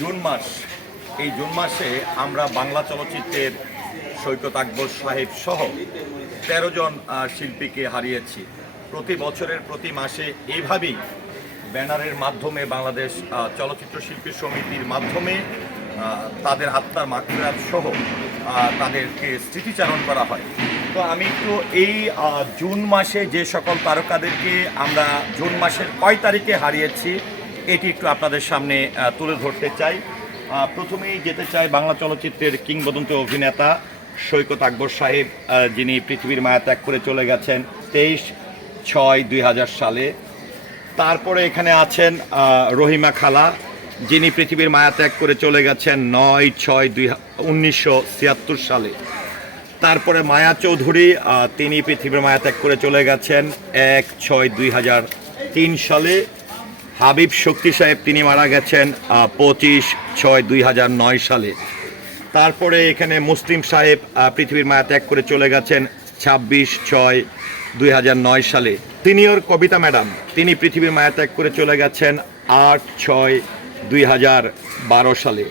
June মাস, এই June মাসে আমরা বাংলা চলচ্চিত্রের সৈকত আকবর সাহেব সহ তেরো জন শিল্পীকে হারিয়েছি। প্রতি বছরের প্রতি মাসে এইভাবেই ব্যানারের মাধ্যমে বাংলাদেশ চলচ্চিত্র শিল্পী সমিতির মাধ্যমে তাদের আত্মার মাকড়াত সহ তাদেরকে স্মৃতিচারণ করা হয়। তো আমি একটু এই জুন মাসে যে সকল তারকাদেরকে আমরা জুন মাসের কয় তারিখে হারিয়েছি এটি একটু আপনাদের সামনে তুলে ধরতে চাই। প্রথমেই যেতে চাই বাংলা চলচ্চিত্রের কিংবদন্তি অভিনেতা সৈকত আকবর সাহেব যিনি পৃথিবীর মায়া ত্যাগ করে চলে গেছেন তেইশ ছয় দুই সালে। তারপরে এখানে আছেন রহিমা খালা, যিনি পৃথিবীর মায়া ত্যাগ করে চলে গেছেন নয় ছয় দুই উনিশশো সালে। তারপরে মায়া চৌধুরী তিনি পৃথিবীর মায়া ত্যাগ করে চলে গেছেন এক ছয় দুই সালে। হাবিব শক্তি সাহেব, তিনি মারা গেছেন পঁচিশ ছয় দুই হাজার নয় সালে। তারপরে এখানে মুসলিম সাহেব পৃথিবীর মায়া ত্যাগ করে চলে গেছেন ছাব্বিশ ছয় দুই হাজার নয় সালে। সিনিয়র কবিতা ম্যাডাম, তিনি পৃথিবীর মায়া ত্যাগ করে চলে গেছেন আট ছয় দুই হাজার বারো সালে।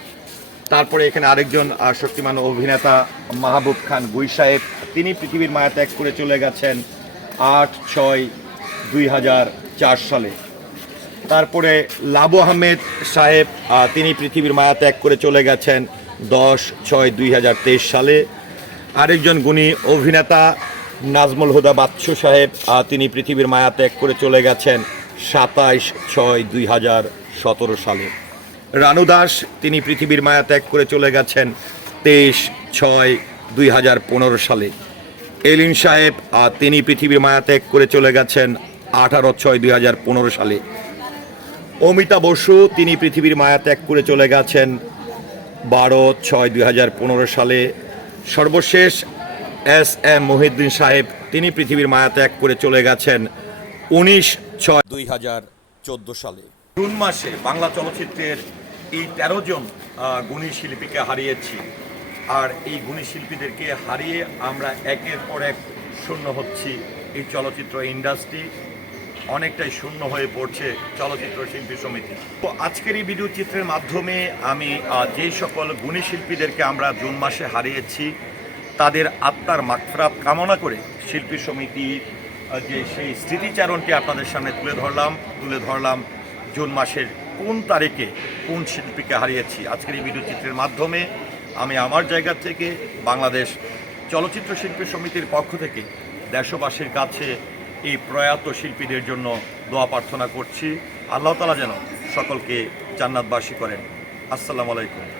তারপরে এখানে আরেকজন শক্তিমান অভিনেতা মাহবুব খান গুই সাহেব, তিনি পৃথিবীর মায়া ত্যাগ করে চলে গেছেন আট ছয় দুই হাজার চার সালে। তারপরে লাবু আহমেদ সাহেব তিনি পৃথিবীর মায়া ত্যাগ করে চলে গেছেন দশ ছয় দুই হাজার তেইশ সালে। আরেকজন গুণী অভিনেতা নাজমুল হুদা বাচ্চু সাহেব তিনি পৃথিবীর মায়া ত্যাগ করে চলে গেছেন সাতাইশ ছয় দুই হাজার সতেরো সালে। রানু দাস, তিনি পৃথিবীর মায়া ত্যাগ করে চলে গেছেন তেইশ ছয় দুই হাজার পনেরো সালে। এলিন সাহেব তিনি পৃথিবীর মায়া ত্যাগ করে চলে গেছেন আঠারো ছয় দুই হাজার পনেরো সালে। অমিতা বসু, তিনি পৃথিবীর মায়া ত্যাগ করে চলে গেছেন বারো ছয় দুই হাজার পনেরো সালে। সর্বশেষ এস এম মহিউদ্দিন সাহেব, তিনি পৃথিবীর মায়া ত্যাগ করে চলে গেছেন উনিশ ছয় দুই হাজার চোদ্দ সালে। জুন মাসে বাংলা চলচ্চিত্রের এই তেরো জন গুণী শিল্পীকে হারিয়েছি। আর এই গুণী শিল্পীদেরকে হারিয়ে আমরা একের পর এক শূন্য হচ্ছি এই চলচ্চিত্র ইন্ডাস্ট্রি। অনেকটাই শূন্য হয়ে পড়ছে চলচ্চিত্র শিল্পী সমিতি। তো আজকের এই ভিডিও চিত্রের মাধ্যমে আমি যেই সকল গুণী শিল্পীদেরকে আমরা জুন মাসে হারিয়েছি, তাদের আত্মার মাত্রাপ কামনা করে শিল্পী সমিতির যে সেই স্মৃতিচারণটি আপনাদের সামনে তুলে ধরলাম তুলে ধরলাম জুন মাসের কোন তারিখে কোন শিল্পীকে হারিয়েছি। আজকের এই ভিডিও চিত্রের মাধ্যমে আমি আমার জায়গা থেকে বাংলাদেশ চলচ্চিত্র শিল্পী সমিতির পক্ষ থেকে দেশবাসীর কাছে এই প্রয়াত শিল্পীদের জন্য দোয়া প্রার্থনা করছি। আল্লাহ তালা যেন সকলকে জান্নাতবাসী করেন। আসসালামু আলাইকুম।